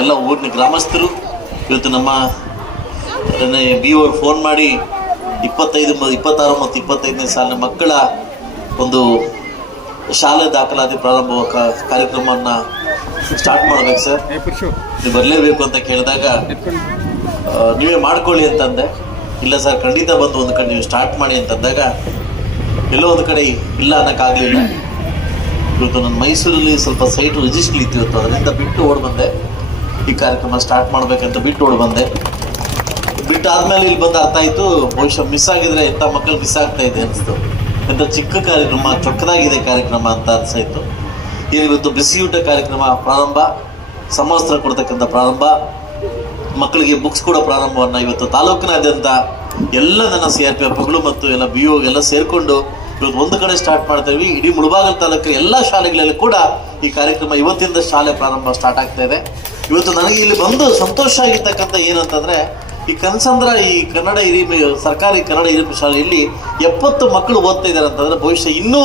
ಎಲ್ಲ ಊರಿನ ಗ್ರಾಮಸ್ಥರು ಇವತ್ತು ನಮ್ಮ ಬಿ ಓ ಫೋನ್ ಮಾಡಿ ಇಪ್ಪತ್ತೈದು ಇಪ್ಪತ್ತಾರು ಮತ್ತು ಇಪ್ಪತ್ತೈದನೇ ಸಾಲಿನ ಮಕ್ಕಳ ಒಂದು ಶಾಲೆ ದಾಖಲಾತಿ ಪ್ರಾರಂಭ ಕಾರ್ಯಕ್ರಮವನ್ನು ಕಾರ್ಯಕ್ರಮವನ್ನ ಸ್ಟಾರ್ಟ್ ಮಾಡ್ಬೇಕು ಸರ್. ನೀವು ಬರಲೇಬೇಕು ಅಂತ ಕೇಳಿದಾಗ ನೀವೇ ಮಾಡ್ಕೊಳ್ಳಿ ಅಂತಂದೆ. ಇಲ್ಲ ಸರ್ ಖಂಡಿತ ಬಂದು ಒಂದು ಕಡೆ ನೀವು ಸ್ಟಾರ್ಟ್ ಮಾಡಿ ಅಂತಂದಾಗ ಎಲ್ಲೋ ಒಂದು ಕಡೆ ಇಲ್ಲ ಅನ್ನೋಕ್ಕಾಗಲಿಲ್ಲ. ಇವತ್ತು ನನ್ನ ಮೈಸೂರಲ್ಲಿ ಸ್ವಲ್ಪ ಸೈಟ್ ರಿಜಿಸ್ಟ್ರಿ ಇತ್ತು ಇವತ್ತು. ಅದರಿಂದ ಬಿಟ್ಟು ಓಡ್ ಬಂದೆ. ಈ ಕಾರ್ಯಕ್ರಮ ಸ್ಟಾರ್ಟ್ ಮಾಡ್ಬೇಕಂತ ಬಿಟ್ಟು ಬಂದೆ. ಬಿಟ್ಟು ಆದ್ಮೇಲೆ ಇಲ್ಲಿ ಬಂದು ಅರ್ಥ ಆಯ್ತು, ಬಹುಶಃ ಮಿಸ್ ಆಗಿದ್ರೆ ಎಂಥ ಮಕ್ಕಳು ಮಿಸ್ ಆಗ್ತಾ ಇದೆ ಅನಿಸ್ತು. ಎಂಥ ಚಿಕ್ಕ ಕಾರ್ಯಕ್ರಮ, ಚೊಕ್ಕದಾಗಿದೆ ಕಾರ್ಯಕ್ರಮ ಅಂತ ಅನಿಸಾಯಿತು. ಇವತ್ತು ಬಿಸಿಯೂಟ ಕಾರ್ಯಕ್ರಮ ಪ್ರಾರಂಭ, ಸಮವಸ್ತ್ರ ಕೊಡ್ತಕ್ಕಂಥ ಪ್ರಾರಂಭ, ಮಕ್ಕಳಿಗೆ ಬುಕ್ಸ್ ಕೊಡೋ ಪ್ರಾರಂಭವನ್ನ ಇವತ್ತು ತಾಲೂಕಿನಾದ್ಯಂತ ಎಲ್ಲ ನನ್ನ ಸಿ ಆರ್ ಪಿ ಎಫ್ಗಳು ಮತ್ತು ಎಲ್ಲ ಬಿ ಎಲ್ಲ ಸೇರಿಕೊಂಡು ಇವತ್ತು ಒಂದು ಕಡೆ ಸ್ಟಾರ್ಟ್ ಮಾಡ್ತೇವೆ, ಇಡೀ ಮುಳಬಾಗಲ್ ತಾಲೂಕಿನ ಎಲ್ಲ ಶಾಲೆಗಳಲ್ಲಿ ಕೂಡ ಈ ಕಾರ್ಯಕ್ರಮ ಇವತ್ತಿಂದ ಶಾಲೆ ಪ್ರಾರಂಭ ಸ್ಟಾರ್ಟ್ ಆಗ್ತಾ ಇದೆ. ಇವತ್ತು ನನಗೆ ಇಲ್ಲಿ ಬಂದು ಸಂತೋಷ ಆಗಿರ್ತಕ್ಕಂಥ ಏನಂತಂದ್ರೆ, ಈ ಕನಸಂದ್ರ ಈ ಕನ್ನಡ ಹಿರಿಮೆ, ಸರ್ಕಾರಿ ಕನ್ನಡ ಹಿರಿಮೆ ಶಾಲೆಯಲ್ಲಿ ಎಪ್ಪತ್ತು ಮಕ್ಕಳು ಓದ್ತಾ ಇದ್ದಾರೆ ಅಂತಂದ್ರೆ ಬಹುಶಃ ಇನ್ನೂ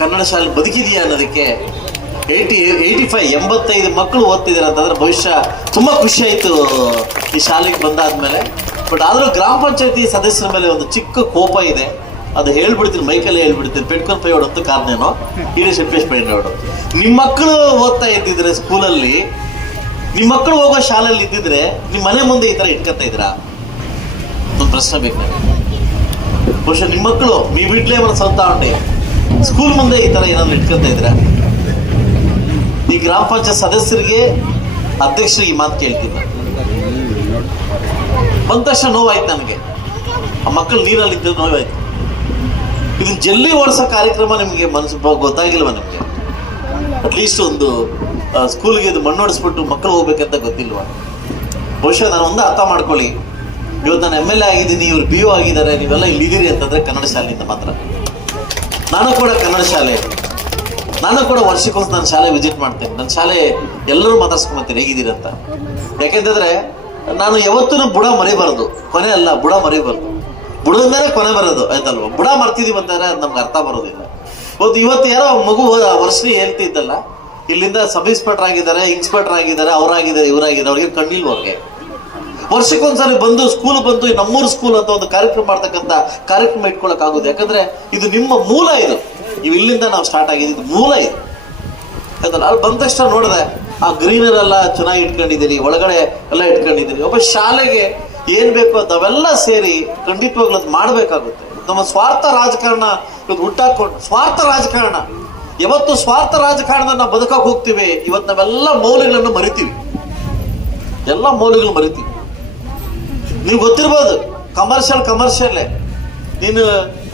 ಕನ್ನಡ ಶಾಲೆ ಬದುಕಿದೆಯಾ ಅನ್ನೋದಕ್ಕೆ ಏಯ್ಟಿ ಏಯ್ಟಿ ಫೈವ್ ಎಂಬತ್ತೈದು ಮಕ್ಕಳು ಓದ್ತಿದ್ದಾರೆ ಅಂತಂದ್ರೆ ಭವಿಷ್ಯ ತುಂಬಾ ಖುಷಿ ಆಯಿತು ಈ ಶಾಲೆಗೆ ಬಂದಾದ ಮೇಲೆ ಬಟ್ ಆದರೂ ಗ್ರಾಮ ಪಂಚಾಯತಿ ಸದಸ್ಯರ ಮೇಲೆ ಒಂದು ಚಿಕ್ಕ ಕೋಪ ಇದೆ. ಅದು ಹೇಳ್ಬಿಡ್ತೀನಿ ಮೈಕಲ್ಲಿ ಹೇಳ್ಬಿಡ್ತೀನಿ. ಪೆಟ್ಕೊಂಡು ಪೈ ಅಂತ ಕಾರಣ ಇಡೀ ಸಿಪ್ಪೇಶ್ ಪೈ ಹೊಡೋದು. ನಿಮ್ಮ ಮಕ್ಕಳು ಓದ್ತಾ ಇದ್ದಿದ್ರೆ ಸ್ಕೂಲಲ್ಲಿ ನಿಮ್ಮ ಮಕ್ಕಳು ಹೋಗೋ ಶಾಲೆಯಲ್ಲಿ ಇದ್ದಿದ್ರೆ ನಿಮ್ಮ ಮನೆ ಮುಂದೆ ಈ ಥರ ಇಟ್ಕೊತಾ ಇದ್ರಾ ಒಂದು ಪ್ರಶ್ನೆ ಬೇಕು ನನಗೆ. ಬಹುಶಃ ನಿಮ್ಮ ಮಕ್ಕಳು, ನೀವು ಬಿಡ್ಲೇ ಅವರ ಸ್ವಂತ ಉಂಟೆ ಸ್ಕೂಲ್ ಮುಂದೆ ಈ ಥರ ಏನಾದ್ರು ಇಟ್ಕೊತಾ ಇದ್ರಾ ಈ ಗ್ರಾಮ ಪಂಚಾಯತ್ ಸದಸ್ಯರಿಗೆ ಅಧ್ಯಕ್ಷರು ಈ ಮಾತು ಕೇಳ್ತಿಲ್ಲ ಬಂದ ತಕ್ಷಣ ನೋವಾಯ್ತು ನನಗೆ. ಆ ಮಕ್ಕಳು ನೀರಲ್ಲಿ ಇದ್ದ ನೋವಾಯ್ತು. ಇದನ್ನ ಜಲ್ಲಿ ಓಡಿಸೋ ಕಾರ್ಯಕ್ರಮ ನಿಮಗೆ ಮನಸ್ಸು ಗೊತ್ತಾಗಿಲ್ವಾ ನಿಮಗೆ? ಅಟ್ಲೀಸ್ಟ್ ಒಂದು ಸ್ಕೂಲ್ಗೆ ಇದು ಮಣ್ಣು ಹೊಡಿಸ್ಬಿಟ್ಟು ಮಕ್ಕಳು ಹೋಗ್ಬೇಕಂತ ಗೊತ್ತಿಲ್ವಾ? ಬಹುಶಃ ನಾನು ಒಂದು ಅರ್ಥ ಮಾಡ್ಕೊಳ್ಳಿ. ಇವತ್ತು ನಾನು ಎಂ ಎಲ್ ಎ ಆಗಿದ್ದೀನಿ, ಇವ್ರು ಬಿ ಒ ಆಗಿದ್ದಾರೆ, ನೀವೆಲ್ಲ ಇಲ್ಲಿದ್ದೀರಿ ಅಂತಂದರೆ ಕನ್ನಡ ಶಾಲೆಯಿಂದ ಮಾತ್ರ. ನಾನು ಕೂಡ ಕನ್ನಡ ಶಾಲೆ. ನಾನು ಕೂಡ ವರ್ಷಕ್ಕೊಂದು ನಾನು ಶಾಲೆ ವಿಸಿಟ್ ಮಾಡ್ತೇನೆ. ನನ್ನ ಶಾಲೆ ಎಲ್ಲರೂ ಮಾತಾಡ್ಸ್ಕೊಂಬತ್ತೀನಿ ಹೇಗಿದ್ದೀರಂತ ಯಾಕೆಂತಂದ್ರೆ, ನಾನು ಯಾವತ್ತೂ ಬುಡ ಮರಿಬಾರ್ದು. ಕೊನೆ ಅಲ್ಲ, ಬುಡ ಮರಿಬಾರ್ದು. ಬುಡದಿಂದಾನೇ ಕೊನೆ ಬರೋದು, ಆಯ್ತಲ್ವ? ಬುಡ ಮರ್ತಿದೀವಿ ಅಂತಂದ್ರೆ ಅದು ನಮ್ಗೆ ಅರ್ಥ ಬರೋದಿಲ್ಲ. ಇವತ್ತು ಇವತ್ತು ಯಾರೋ ಮಗು ವರ್ಷಿ ಹೇಳ್ತಿದ್ದಲ್ಲ, ಇಲ್ಲಿಂದ ಸಬ್ ಇನ್ಸ್ಪೆಕ್ಟರ್ ಆಗಿದ್ದಾರೆ ಇನ್ಸ್ಪೆಕ್ಟರ್ ಆಗಿದ್ದಾರೆ ಅವರಾಗಿದ್ದಾರೆ, ಇವರಾಗಿದ್ದಾರೆ, ಅವ್ರಿಗೆ ಕಣ್ಣಿಲ್ವ ಅವ್ರಿಗೆ? ವರ್ಷಕ್ಕೊಂದ್ಸರಿ ಬಂದು ಸ್ಕೂಲ್ ಬಂದು ನಮ್ಮೂರು ಸ್ಕೂಲ್ ಅಂತ ಒಂದು ಕಾರ್ಯಕ್ರಮ ಮಾಡ್ತಕ್ಕಂಥ ಕಾರ್ಯಕ್ರಮ ಇಟ್ಕೊಳಕ್ ಆಗೋದು ಯಾಕಂದ್ರೆ ಇದು ನಿಮ್ಮ ಮೂಲ ಇದು. ನೀವು ಇಲ್ಲಿಂದ ನಾವು ಸ್ಟಾರ್ಟ್ ಆಗಿದ್ದು ಮೂಲ ಇದು. ಆಯ್ತಲ್ಲ? ಅಲ್ಲಿ ಬಂದ ತಕ್ಷಣ ನೋಡಿದೆ ಆ ಗ್ರೀನರ್ ಎಲ್ಲ ಚೆನ್ನಾಗಿ ಇಟ್ಕೊಂಡಿದ್ದೀನಿ, ಒಳಗಡೆ ಎಲ್ಲ ಇಟ್ಕೊಂಡಿದ್ದೀನಿ. ಒಬ್ಬ ಶಾಲೆಗೆ ಏನ್ ಬೇಕು ಅದವೆಲ್ಲ ಸೇರಿ ಖಂಡಿತವಾಗ್ಲೂ ಅದು ಮಾಡ್ಬೇಕಾಗುತ್ತೆ. ನಮ್ಮ ಸ್ವಾರ್ಥ ರಾಜಕಾರಣ ಇವತ್ತು ಹುಟ್ಟಾಕೊಂಡು ಸ್ವಾರ್ಥ ರಾಜಕಾರಣ. ಯಾವತ್ತು ಸ್ವಾರ್ಥ ರಾಜಕಾರಣದ ನಾವು ಬದುಕಕ್ಕೆ ಹೋಗ್ತೀವಿ. ಇವತ್ತು ನಾವೆಲ್ಲ ಮೌಲ್ಯಗಳನ್ನು ಮರಿತೀವಿ. ಎಲ್ಲ ಮೌಲ್ಯಗಳು ಮರಿತೀವಿ. ನೀವು ಗೊತ್ತಿರ್ಬೋದು ಕಮರ್ಷಿಯಲ್ ಕಮರ್ಷಿಯಲ್ಲೇ ನೀನು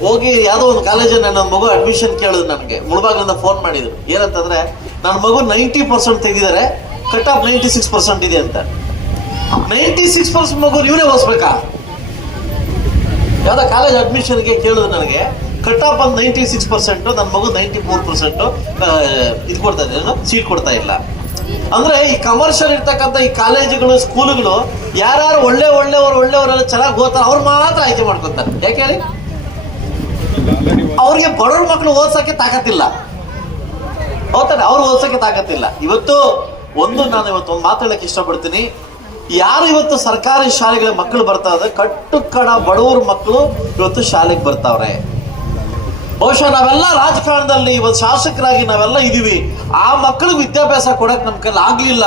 ಹೋಗಿ ಯಾವುದೋ ಒಂದು ಕಾಲೇಜಲ್ಲಿ ನನ್ನ ಮಗು ಅಡ್ಮಿಷನ್ ಕೇಳಿದ್ರು ನನಗೆ. ಮುಳಬಾಗಿಲಿಂದ ಫೋನ್ ಮಾಡಿದ್ರು. ಏನಂತಂದ್ರೆ, ನನ್ನ ಮಗು ನೈಂಟಿ ಪರ್ಸೆಂಟ್ ತೆಗೆದಿದ್ದಾರೆ cut off ninety six percent ಇದೆ ಅಂತ. ನೈಂಟಿ ಸಿಕ್ಸ್ ಪರ್ಸೆಂಟ್ ಮಗು ಇವರೇ ಓದಿಸ್ಬೇಕಾ? ಯಾವ್ದೋ ಕಾಲೇಜ್ ಅಡ್ಮಿಷನ್ಗೆ ಕೇಳಿದ್ರು ನನಗೆ ಕಟ್ ಆಫ್ ಒಂದು ನೈಂಟಿ ಸಿಕ್ಸ್ ಪರ್ಸೆಂಟು ನನ್ನ ಮಗು ನೈಂಟಿ ಫೋರ್ ಪರ್ಸೆಂಟು ಇದು ಕೊಡ್ತಾ ಇದ್ದೇನೆ ಸೀಟ್ ಕೊಡ್ತಾ ಇಲ್ಲ. ಅಂದ್ರೆ ಈ ಕಮರ್ಷಿಯಲ್ ಇರ್ತಕ್ಕಂಥ ಈ ಕಾಲೇಜುಗಳು ಸ್ಕೂಲುಗಳು ಯಾರ್ಯಾರು ಒಳ್ಳೆ, ಒಳ್ಳೆಯವರು, ಒಳ್ಳೆಯವರೆಲ್ಲ ಚೆನ್ನಾಗಿ ಓದ್ತಾರೆ, ಅವ್ರು ಮಾತ್ರ ಆಯ್ಕೆ ಮಾಡ್ಕೊತಾರೆ. ಯಾಕೆ ಹೇಳಿ? ಅವ್ರಿಗೆ ಬಡವ್ರ ಮಕ್ಕಳು ಓದ್ಸಕ್ಕೆ ತಾಕತ್ತಿಲ್ಲ. ಹೌದಾನೆ ಅವ್ರು ಓದ್ಸಕ್ಕೆ ತಾಕತ್ತಿಲ್ಲ. ಇವತ್ತು, ಒಂದು ನಾನು ಇವತ್ತು ಒಂದು ಮಾತಾಡಕ್ಕೆ ಇಷ್ಟಪಡ್ತೀನಿ. ಯಾರು ಇವತ್ತು ಸರ್ಕಾರಿ ಶಾಲೆಗಳ ಮಕ್ಕಳು ಬರ್ತಾ ಇದ್ದಾರೆ? ಕಟ್ಟು ಕಡ ಬಡವ್ರ ಮಕ್ಕಳು ಇವತ್ತು ಶಾಲೆಗೆ ಬರ್ತಾವ್ರೆ. ಬಹುಶಃ ನಾವೆಲ್ಲ ರಾಜಕಾರಣದಲ್ಲಿ ಇವತ್ತು ಶಾಸಕರಾಗಿ ನಾವೆಲ್ಲ ಇದೀವಿ. ಆ ಮಕ್ಕಳಿಗೆ ವಿದ್ಯಾಭ್ಯಾಸ ಕೊಡಕ್ ನಮ್ ಕೈಲಿ ಆಗ್ಲಿಲ್ಲ.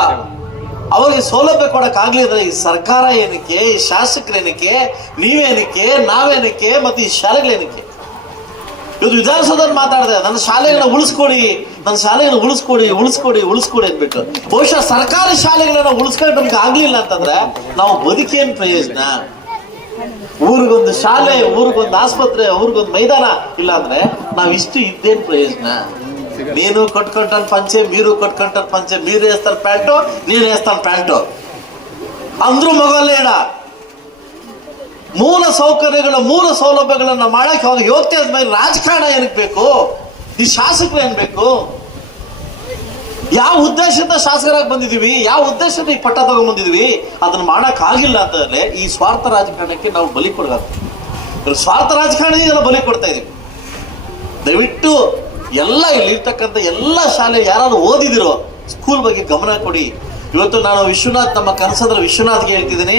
ಅವರಿಗೆ ಸೌಲಭ್ಯ ಕೊಡಕ್ ಆಗ್ಲಿದ್ರೆ ಈ ಸರ್ಕಾರ ಏನಕ್ಕೆ, ಈ ಶಾಸಕರೇನಕ್ಕೆ ನೀವೇನಕ್ಕೆ, ನಾವೇನಕ್ಕೆ, ಮತ್ತೆ ಈ ಶಾಲೆಗಳೇನಕ್ಕೆ? ಇವತ್ತು ವಿಧಾನಸೌಧದಲ್ಲಿ ಮಾತಾಡಿದೆ, ನನ್ನ ಶಾಲೆಗಳನ್ನ ಉಳಿಸ್ಕೊಡಿ, ನನ್ನ ಶಾಲೆಗಳನ್ನ ಉಳಿಸ್ಕೊಡಿ ಉಳಿಸ್ಕೊಡಿ ಉಳಿಸ್ಕೊಡಿ ಅಂದ್ಬಿಟ್ಟು. ಬಹುಶಃ ಸರ್ಕಾರಿ ಶಾಲೆಗಳನ್ನ ಉಳಿಸ್ಕೊಂಡು ನಮ್ಗೆ ಆಗ್ಲಿಲ್ಲ ಅಂತಂದ್ರೆ ನಾವು ಬದುಕೇನ್ ಪ್ರಯೋಜನ? ಊರಿಗೊಂದು ಶಾಲೆ, ಊರಿಗೊಂದು ಆಸ್ಪತ್ರೆ, ಊರಿಗೊಂದು ಮೈದಾನ ಇಲ್ಲ ನಾವು ಇಷ್ಟು ಇದ್ದೇನ್ ಪ್ರಯೋಜನ? ನೀನು ಕಟ್ಕೊಂಡ ಪಂಚೆ, ಮೀರು ಕಟ್ಕೊಂಡ ಪಂಚೆ, ಮೀರು ಹೇಸ್ತಾನ ಪ್ಯಾಂಟು ನೀನು ಹೇಸ್ತಾನ ಪ್ಯಾಂಟು. ಅಂದ್ರೂ ಮಗಲ್ಲೇಡ ಮೂಲ ಸೌಕರ್ಯಗಳ ಮೂಲ ಸೌಲಭ್ಯಗಳನ್ನ ಮಾಡಕ್ಕೆ ಅವ್ರಿಗೆ ಯೋಗ್ಯತೆ ಆದ್ಮೇಲೆ ರಾಜಕಾರಣ ಏನಕ್ಕೆ ಬೇಕು? ಈ ಶಾಸಕರು ಏನ್ ಬೇಕು? ಯಾವ ಉದ್ದೇಶದಿಂದ ಶಾಸಕರಾಗಿ ಬಂದಿದೀವಿ ಯಾವ ಉದ್ದೇಶದಿಂದ ಈ ಪಟ್ಟ ತಗೊಂಡ್ಬಂದಿದೀವಿ ಅದನ್ನ ಮಾಡಕ್ ಆಗಿಲ್ಲ ಈ ಸ್ವಾರ್ಥ ರಾಜಕಾರಣಕ್ಕೆ ನಾವು ಬಲಿ ಕೊಡಬೇಕು ಸ್ವಾರ್ಥ ರಾಜಕಾರಣಿ ನಾವು ಬಲಿ ಕೊಡ್ತಾ ಇದೀವಿ. ದಯವಿಟ್ಟು ಎಲ್ಲ ಇಲ್ಲಿರ್ತಕ್ಕಂಥ ಎಲ್ಲ ಶಾಲೆ ಯಾರು ಓದಿದಿರೋ ಸ್ಕೂಲ್ ಬಗ್ಗೆ ಗಮನ ಕೊಡಿ. ಇವತ್ತು ನಾನು ವಿಶ್ವನಾಥ್, ನಮ್ಮ ಕನಸಂದ್ರ ವಿಶ್ವನಾಥ್ಗೆ ಹೇಳ್ತಿದ್ದೀನಿ.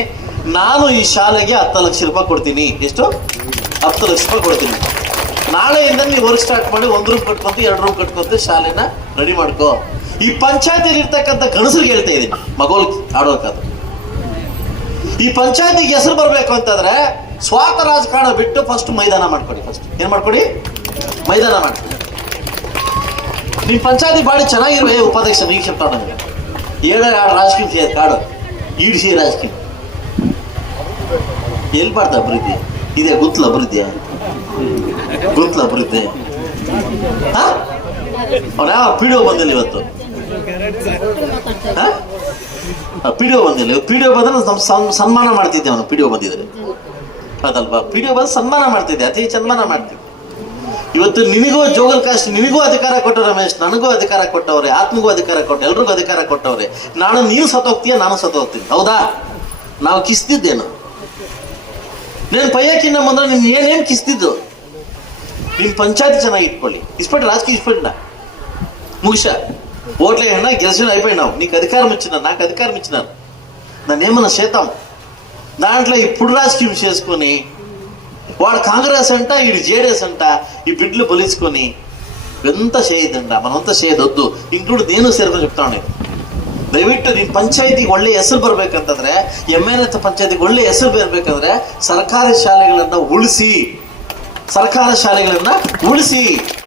ನಾನು ಈ ಶಾಲೆಗೆ ಹತ್ತು ಲಕ್ಷ ರೂಪಾಯಿ ಕೊಡ್ತೀನಿ. ಎಷ್ಟು? ಹತ್ತು ಲಕ್ಷ ರೂಪಾಯಿ ಕೊಡ್ತೀನಿ. ನಾಳೆಯಿಂದ ನೀವು ವರ್ಕ್ ಸ್ಟಾರ್ಟ್ ಮಾಡಿ ಒಂದು ರೂಮ್ ಕಟ್ಕೊಂತ, ಎರಡು ರೂಮ್ ಕಟ್ಕೊಂತ ಶಾಲೆನ ರೆಡಿ ಮಾಡ್ಕೋ. ಈ ಪಂಚಾಯತಿಯಲ್ಲಿ ಇರ್ತಕ್ಕಂಥ ಗಣಸರಿಗೆ ಹೇಳ್ತಾ ಇದ್ದೀನಿ ಮಗೋಲ್ ಆಡೋಕಾದ್ರು. ಈ ಪಂಚಾಯತಿಗೆ ಹೆಸರು ಬರಬೇಕು ಅಂತಂದ್ರೆ ಸ್ವಾರ್ಥ ರಾಜಕಾರಣ ಬಿಟ್ಟು ಫಸ್ಟ್ ಮೈದಾನ ಮಾಡ್ಕೊಡಿ ಫಸ್ಟ್ ಏನ್ ಮಾಡ್ಕೊಡಿ? ಮೈದಾನ ಮಾಡ್ಕೊಡಿ. ನಿಮ್ಮ ಪಂಚಾಯತಿ ಬಾಡಿ ಚೆನ್ನಾಗಿರ್ಬೇಕು ಉಪಾಧ್ಯಕ್ಷ ನನಗೆ ಏಳು ಎರಡು ರಾಜಕೀಯ ಕಾಡು. ಈಡಿಸಿ ರಾಜಕೀಯ. ಎಲ್ಲಿ ಮಾಡ್ದ ಅಭಿವೃದ್ಧಿ? ಇದೆ ಗುತ್ಲ ಅಭಿವೃದ್ಧಿಯ? ಗುತ್ಲ ಅಭಿವೃದ್ಧಿ. ಅವ್ನ ಯಾವ ಪಿ ಡಿ ಬಂದಿಲ್ಲ ಇವತ್ತು? ಪಿಡಿಯೋ ಬಂದಿಲ್ಲ. ಪಿಡಿಯೋ ಬಂದ್ರೆ ನಮ್ಮ ಸನ್- ಸನ್ಮಾನ ಮಾಡ್ತಿದ್ದೆ ಅವನು ಪಿಡಿಯೋ ಬಂದಿದ್ರೆ. ಅದಲ್ವಾ? ಪಿಡಿಯೋ ಬಂದು ಸನ್ಮಾನ ಮಾಡ್ತಿದ್ದೆ, ಅತಿ ಸನ್ಮಾನ ಮಾಡ್ತಿದ್ದೆ. ಇವತ್ತು ನಿನಗೂ ಜೋಗಲ್ ಕಾಸ್ಟ್ ನಿನಗೂ ಅಧಿಕಾರ ಕೊಟ್ಟ ರಮೇಶ್, ನನಗೂ ಅಧಿಕಾರ ಕೊಟ್ಟವ್ರೆ, ಆತ್ಮಗೂ ಅಧಿಕಾರ ಕೊಟ್ಟ ಎಲ್ರಿಗೂ ಅಧಿಕಾರ ಕೊಟ್ಟವ್ರೆ. ನಾನು ನೀನು ಸತ್ತೋಗ್ತೀಯ, ನಾನು ಸತ್ತೋಗ್ತೀನಿ. ಹೌದಾ? ನಾವು ಕಿಸ್ತಿದ್ದೇನು? నేను ಪೈ చిన్న ಬಂದ್ರೆ నేనేం కిస్తిద్దు నేను పంచాయతీ ಪಂಚಾಯತ್ ಚೆನ್ನಾಗಿ ಇಟ್ಕೊಳ್ಳಿ ಇಸ್ಪಟ್ಟು ఇస్పెట్టినా? ಇಸ್ಪಟ್ಟಿನ ఓట్లు ఓట్లేయన్నా గెలిచిన అయిపోయినావు. నీకు అధికారం ఇచ్చిన నాకు అధికారం ఇచ్చిన. నన్ను ఏమన్నా దాంట్లో ఇప్పుడు రాజకీయం చేసుకొని వాడు కాంగ్రెస్ అంట వీడు జేడీఎస్ అంట ఈ బిడ్లు బలిచుకొని ఎంత చేయదండి మనమంతా చేయదొద్దు ఇంక్లూడ్ నేను సరిగ్గా చెప్తాను నేను. ದಯವಿಟ್ಟು ನೀನು ಪಂಚಾಯತಿಗೆ ಒಳ್ಳೆ ಹೆಸರು ಬರ್ಬೇಕಂತಂದ್ರೆ ಎಂ ಎಲ್ ಎತ್ ಪಂಚಾಯತಿಗೆ ಒಳ್ಳೆ ಹೆಸರು ಬರಬೇಕಂದ್ರೆ ಸರ್ಕಾರಿ ಶಾಲೆಗಳನ್ನು ಉಳಿಸಿ. ಸರ್ಕಾರ ಶಾಲೆಗಳನ್ನು ಉಳಿಸಿ.